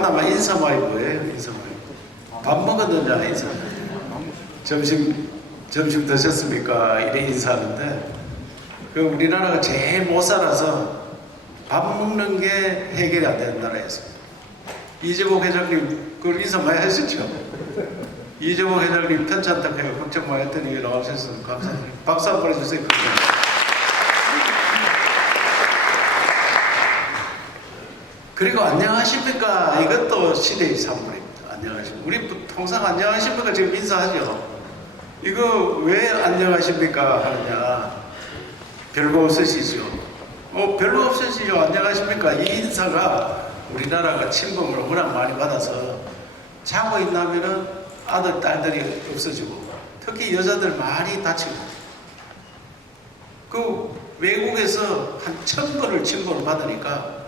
만나면 인사말이 뭐예요? 인사말이. 밥 먹었느냐 인사. 점심 드셨습니까? 이래 인사하는데 그 우리나라가 제일 못 살아서 밥 먹는 게 해결이 안 되는 나라였습니다. 이재복 회장님 그 인사 많이 하셨죠? 이재복 회장님 편찮다고 해요. 걱정 많이 했더니 나오셔서 감사드립니다. 박수 한번 해주세요. 그리고 안녕하십니까? 이것도 시대의 산물입니다. 안녕하십니까? 우리 통상 안녕하십니까? 지금 인사하죠. 이거 왜 안녕하십니까? 하느냐? 별거 없으시죠? 별거 없으시죠? 안녕하십니까? 이 인사가 우리나라가 침범을 워낙 많이 받아서 자고 있나면은 아들, 딸들이 없어지고 특히 여자들 많이 다치고 그 외국에서 한 1000번을 침범을 받으니까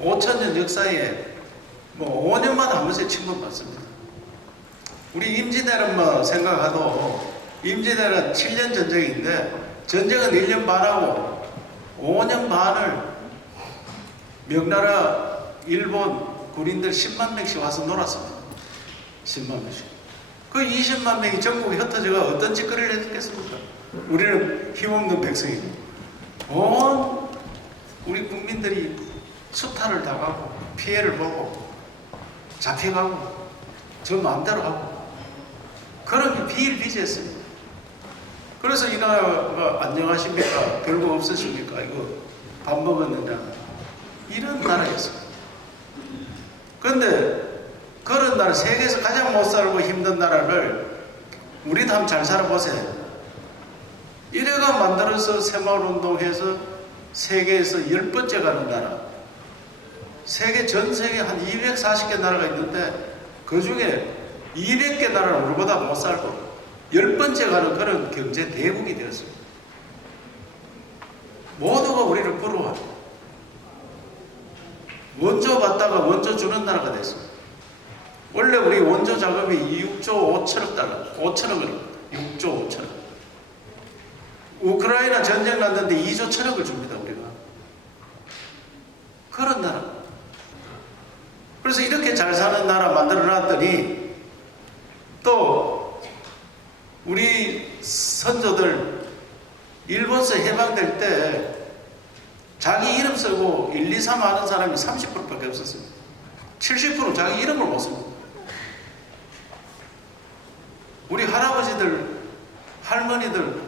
5000년 역사에 뭐 5년마다 한 번씩 침범받습니다. 우리 임진왜란만 생각해도 임진왜란 7년 전쟁인데 전쟁은 1년 반하고 5년 반을 명나라 일본 군인들 10만 명씩 와서 놀았습니다. 10만 명씩. 그 20만 명이 전국에 흩어져가 어떤 짓거리를 했겠습니까? 우리는 힘없는 백성이고 온 우리 국민들이 수탈을 당하고 피해를 보고 잡혀가고 저 마음대로 하고 그런 비일비재했습니다. 그래서 이 나라가 안녕하십니까? 별거 없으십니까? 이거 밥 먹었느냐? 이런 나라였습니다. 그런데 그런 나라, 세계에서 가장 못 살고 힘든 나라를 우리도 한번 잘 살아보세요. 이래가 만들어서 새마을운동해서 세계에서 10번째 가는 나라. 전 세계 한 240개 나라가 있는데 그 중에 200개 나라는 우리보다 못 살고 10번째 가는 그런 경제 대국이 되었습니다. 모두가 우리를 부러워합니다. 원조 받다가 원조 주는 나라가 됐습니다. 원래 우리 원조 자금이 6조 5천억 달러, 5천억을 6조 5천억. 우크라이나 전쟁 났는데 2조 1천억을 줍니다, 우리가. 그런 나라. 그래서 이렇게 잘 사는 나라 만들어 놨더니 또 우리 선조들 일본서 해방될 때 자기 이름 쓰고 1, 2, 3 하는 사람이 30%밖에 없었습니다. 70% 자기 이름을 못 씁니다. 우리 할아버지들, 할머니들,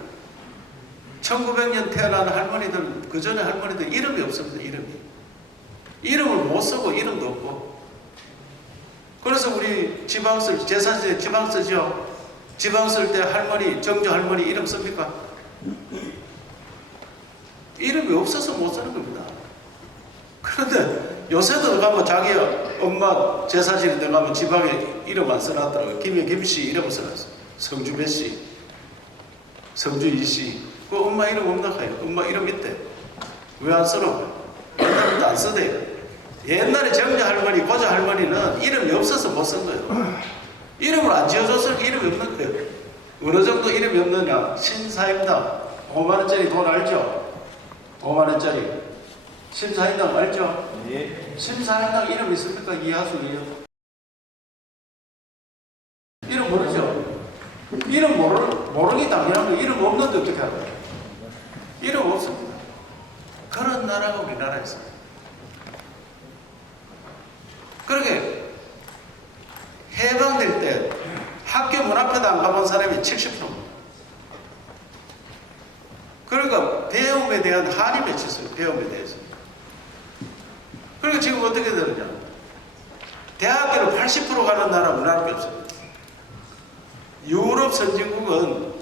1900년 태어난 할머니들, 그 전에 할머니들 이름이 없습니다. 이름을 못 쓰고 이름도 없고. 그래서 우리 지방쓸, 제사지에 지방 쓰죠. 지방 쓸 때 할머니, 정조 할머니 이름 씁니까? 이름이 없어서 못 쓰는 겁니다. 그런데 요새도 가면 자기 엄마 제사실에 들어가면 지방에 이름 안 써놨더라고요. 김해 김씨 이름을 써놨어요. 성주 배씨, 성주 이씨. 그 엄마 이름 없나 가요? 엄마 이름 있대. 왜 안 써놓아요? 옛날부터 안 써대요. 옛날에 정자 할머니, 고자 할머니는 이름이 없어서 못 쓴 거예요. 이름을 안 지어줬으니까 이름이 없는 거예요. 어느 정도 이름이 없느냐? 신사임당 5만원짜리 돈 알죠? 5만원짜리. 신사임당 알죠? 예. 신사임당 이름 있습니까? 이하수예요. 이름 모르죠? 이름 모르기 당연한 거. 이름 없는데 어떻게 하나요? 이름 없습니다. 그런 나라가 우리나라였습니다. 그러게 해방될 때 학교 문 앞에도 안 가본 사람이 70%. 그러니까 배움에 대한 한이 맺혔어요. 배움에 대해서. 그러니까 지금 어떻게 되느냐? 대학교를 80% 가는 나라 우리나라밖에 없어요. 유럽 선진국은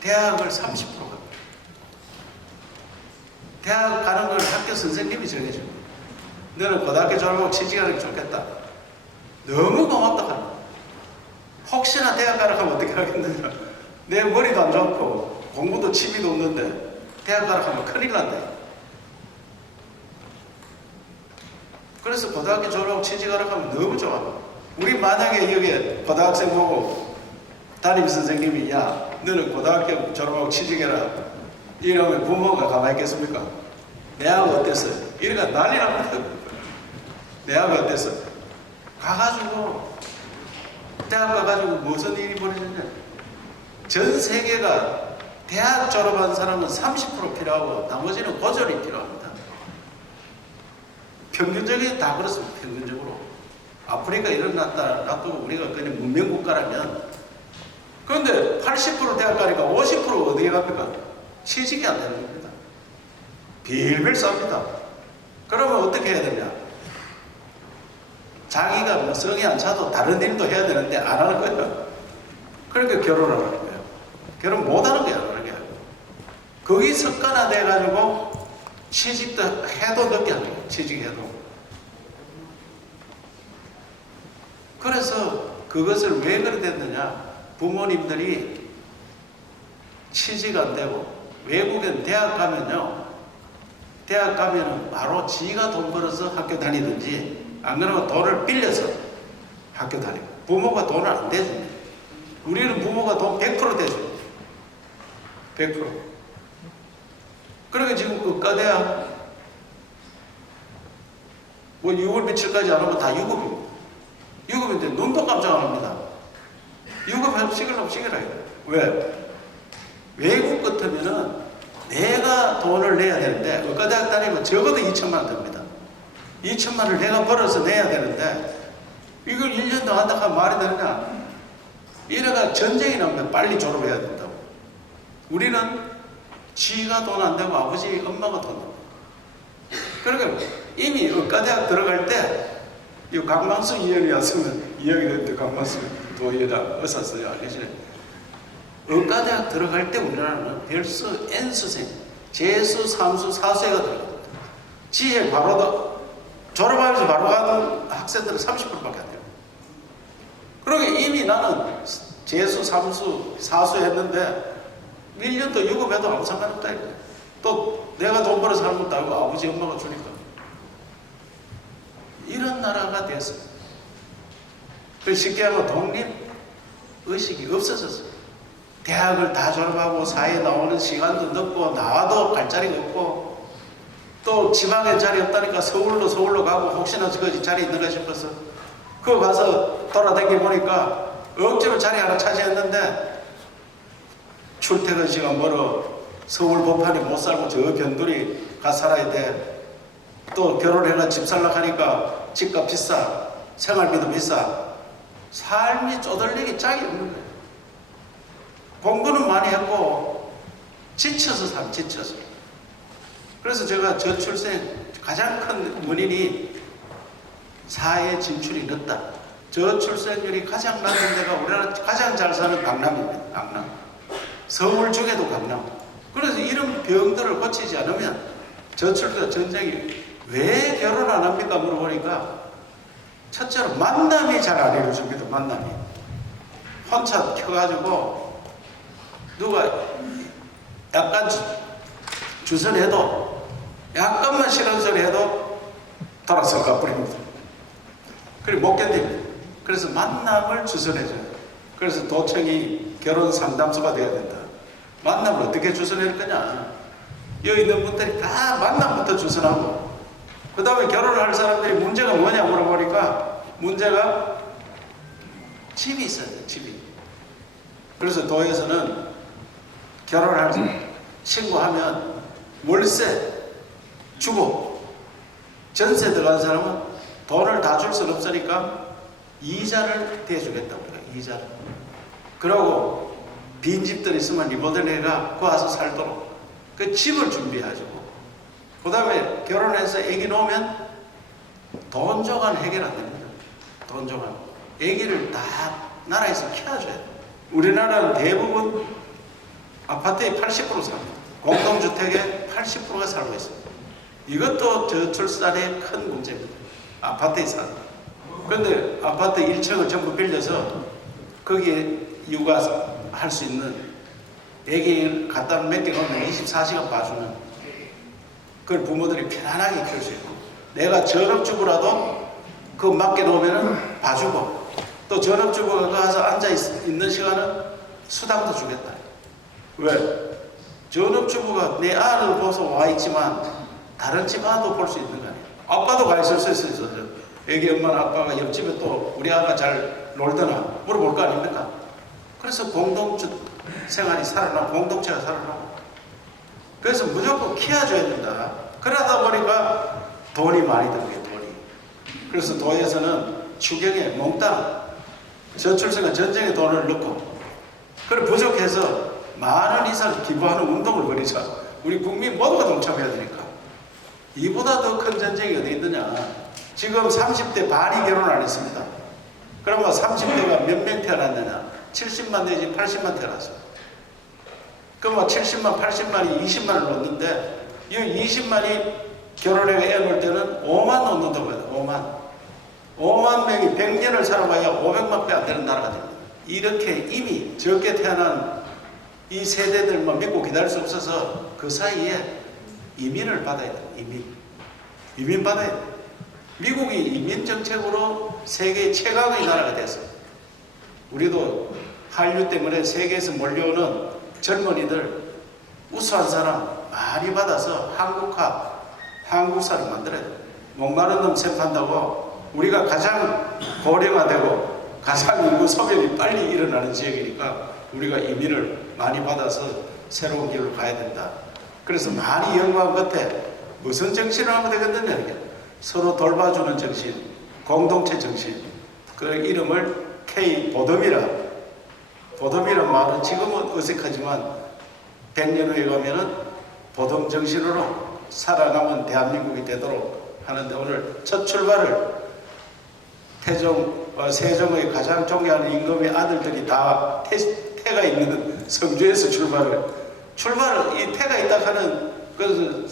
대학을 30% 갑니다. 대학 가는 걸 학교 선생님이 정해줍니다. 너는 고등학교 졸업하고 취직하는 게 좋겠다. 너무 고맙다 하는. 혹시나 대학 가라 하면 어떻게 하겠느냐. 내 머리도 안 좋고 공부도 취미도 없는데 대학 가라 하면 큰일 난다. 그래서 고등학교 졸업하고 취직하라 하면 너무 좋아. 우리 만약에 여기 고등학생 보고 담임 선생님이 야 너는 고등학교 졸업하고 취직해라 이러면 부모가 가만히 있겠습니까? 내 아가 어땠어요? 이러니까 난리 납니다. 내 아가 어땠어? 가가지고 대학 가가지고 무슨 일이 벌어졌냐. 전 세계가 대학 졸업한 사람은 30% 필요하고 나머지는 고졸이 필요합니다. 평균적인 다 그렇습니다. 평균적으로. 아프리카 이런 나라 놔두고 우리가 그냥 문명국가라면, 그런데 80% 대학 가니까 50% 어디에 갑니까? 취직이 안 되는 겁니다. 빌빌 쌉니다. 그러면 어떻게 해야 되냐? 자기가 뭐 성이 안 차도 다른 일도 해야 되는데 안 하는 거예요. 그러니까 결혼을 하는 거예요. 결혼 못 하는 거야, 그러게. 거기 습관화돼가지고 취직도 해도 늦게 하는 거예요. 취직해도. 그래서 그것을 왜 그렇게 됐느냐? 부모님들이 취직 안 되고, 외국엔 대학 가면요, 대학 가면은 바로 지가 돈 벌어서 학교 다니든지, 안 그러면 돈을 빌려서 학교 다니고, 부모가 돈을 안 대줍니다. 우리는 부모가 돈 100% 대줍니다. 100%. 그러니까 지금 의과대학 뭐 6월 며칠까지 안 하면 다 유급입니다. 유급인데 눈도 깜짝 안 합니다. 유급하면 시키려고 해요. 왜? 외국 같으면은 내가 돈을 내야 되는데, 의과대학 다니면 적어도 2천만 원 듭니다. 2천만 원을 내가 벌어서 내야 되는데, 이걸 1년 더 한다 하면 말이 되느냐? 이래가 전쟁이 나면 빨리 졸업해야 된다고. 우리는 지가 돈 안 되고 아버지, 엄마가 돈 내고. 그러니까 이미 의과대학 들어갈 때, 이 강만수 의원이 왔으면 이야기 됐는데, 강만수 도의회가 어섰어요. 알겠어요? 의과대학 들어갈 때 우리나라는 벌써 N수생, 재수, 삼수, 사수회가 들어갑니다. 지혜 바로 졸업하면서 바로 가는 학생들은 30%밖에 안 돼요. 그러게 이미 나는 재수, 삼수, 사수 했는데 1년 더 유급해도 아무 상관없다. 또 내가 돈 벌어서 하는 것도 아니고 아버지, 엄마가 주니까. 이런 나라가 됐어요. 그래서 쉽게 하면 독립의식이 없어졌어요. 대학을 다 졸업하고 사회에 나오는 시간도 늦고, 나와도 갈 자리가 없고, 또 지방에 자리 없다니까 서울로 가고, 혹시나 그 자리 있는가 싶어서 그거 가서 돌아다니 보니까 억지로 자리 하나 차지했는데, 출퇴근 시간 멀어, 서울 법한이 못 살고 저 변두리 가 살아야 돼. 또 결혼해가 집 살라 하니까 집값 비싸, 생활비도 비싸. 삶이 쪼들리기 짝이 없는 거예요. 공부는 많이 했고 지쳐서 살, 지쳐서. 그래서 제가 저출생 가장 큰 원인이 사회 진출이 늦다. 저출생률이 가장 낮은 데가 우리나라 가장 잘 사는 강남입니다. 강남. 서울 중에도 강남. 그래서 이런 병들을 고치지 않으면 저출생 전쟁이 왜 결혼 안 합니까? 물어보니까 첫째로 만남이 잘 안 이루어집니다. 만남이. 혼자 켜가지고 누가 약간 주선해도, 약간만 싫은 소리 해도 돌아서 가버립니다. 그리고 못 견딥니다. 그래서 만남을 주선해줘요. 그래서 도청이 결혼 상담소가 돼야 된다. 만남을 어떻게 주선할 거냐? 여기 있는 분들이 다 만남부터 주선하고, 그 다음에 결혼을 할 사람들이 문제가 뭐냐 물어보니까 문제가 집이 있어야 돼요. 집이. 그래서 도에서는 결혼할 때 신고하면 월세 주고, 전세 들어간 사람은 돈을 다 줄 수는 없으니까 이자를 대주겠다고 그래요. 이자를. 그러고 빈집들 있으면 리모델링해가 그 와서 살도록 그 집을 준비해주고, 그 다음에 결혼해서 애기 놓으면 돈 조간 해결 안 됩니다. 돈 조간. 애기를 다 나라에서 키워줘야 돼요. 우리나라는 대부분 아파트에 80% 삽니다. 공동주택에 80%가 살고 있습니다. 이것도 저출산의 큰 문제입니다. 아파트에 사는. 그런데 아파트 1층을 전부 빌려서 거기에 육아할 수 있는, 애기 갖다 맡겨놓으면 24시간 봐주는, 그걸 부모들이 편안하게 키울 수 있고, 내가 전업주부라도 그거 맡겨놓으면 봐주고, 또 전업주부가 가서 앉아있는 시간은 수당도 주겠다. 왜? 전업주부가 내 아를 보서 와 있지만 다른 집 아도 볼 수 있는 거 아니에요. 아빠도 가 있을 수 있어요. 애기 엄마나 아빠가 옆집에 또 우리 아가 잘 놀더나 물어볼 거 아닙니까? 그래서 공동체 생활이 살아나고 공동체가 살아나고 그래서 무조건 키워줘야 된다. 그러다 보니까 돈이 많이 들게 돈이. 그래서 도에서는 추경에 몽땅 저출생과 전쟁에 돈을 넣고 그걸 부족해서 많은 이상 기부하는 운동을 벌이자. 우리 국민 모두가 동참해야 되니까. 이보다 더 큰 전쟁이 어디 있느냐. 지금 30대 반이 결혼 안 했습니다. 그러면 30대가 몇 명 태어났느냐. 70만 내지 80만 태어났습니다. 그럼 70만, 80만이 20만을 놓는데 이 20만이 결혼해 애 놓을 때는 5만 놓는다고 해요. 5만 명이 100년을 살아봐야 500만 배 안 되는 나라가 됩니다. 이렇게 이미 적게 태어난 이 세대들만 믿고 기다릴 수 없어서 그 사이에 이민을 받아야 돼요. 이민 받아야 돼요. 미국이 이민 정책으로 세계 최강의 나라가 됐어요. 우리도 한류 때문에 세계에서 몰려오는 젊은이들 우수한 사람 많이 받아서 한국사를 만들어야 돼요. 목마른 놈 샘판다고 우리가 가장 고령화되고 가장 인구 소멸이 빨리 일어나는 지역이니까 우리가 이민을 많이 받아서 새로운 길로 가야 된다. 그래서 많이 연구한 끝에 무슨 정신을 하면 되겠느냐. 서로 돌봐주는 정신, 공동체 정신. 그 이름을 K-보덤이란 말은 지금은 어색하지만 100년 후에 가면은 보덤 정신으로 살아남은 대한민국이 되도록 하는데 오늘 첫 출발을 세종의 가장 존경하는 임금의 아들들이 다 태가 있는 성주에서 이 태가 있다 하는 그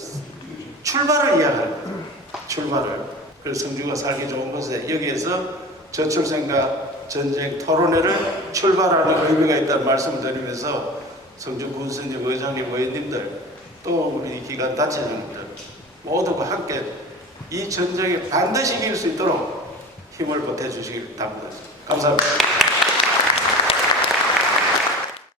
출발을 이야기하는 거예요. 출발을. 그래서 성주가 살기 좋은 곳에 여기에서 저출생과 전쟁 토론회를 출발하는 의미가 있다는 말씀을 드리면서 성주 군수님, 의장님, 의원님들 또 우리 기관 단체장님들 모두가 함께 이 전쟁에 반드시 이길 수 있도록 힘을 보태주시길 바랍니다. 감사합니다.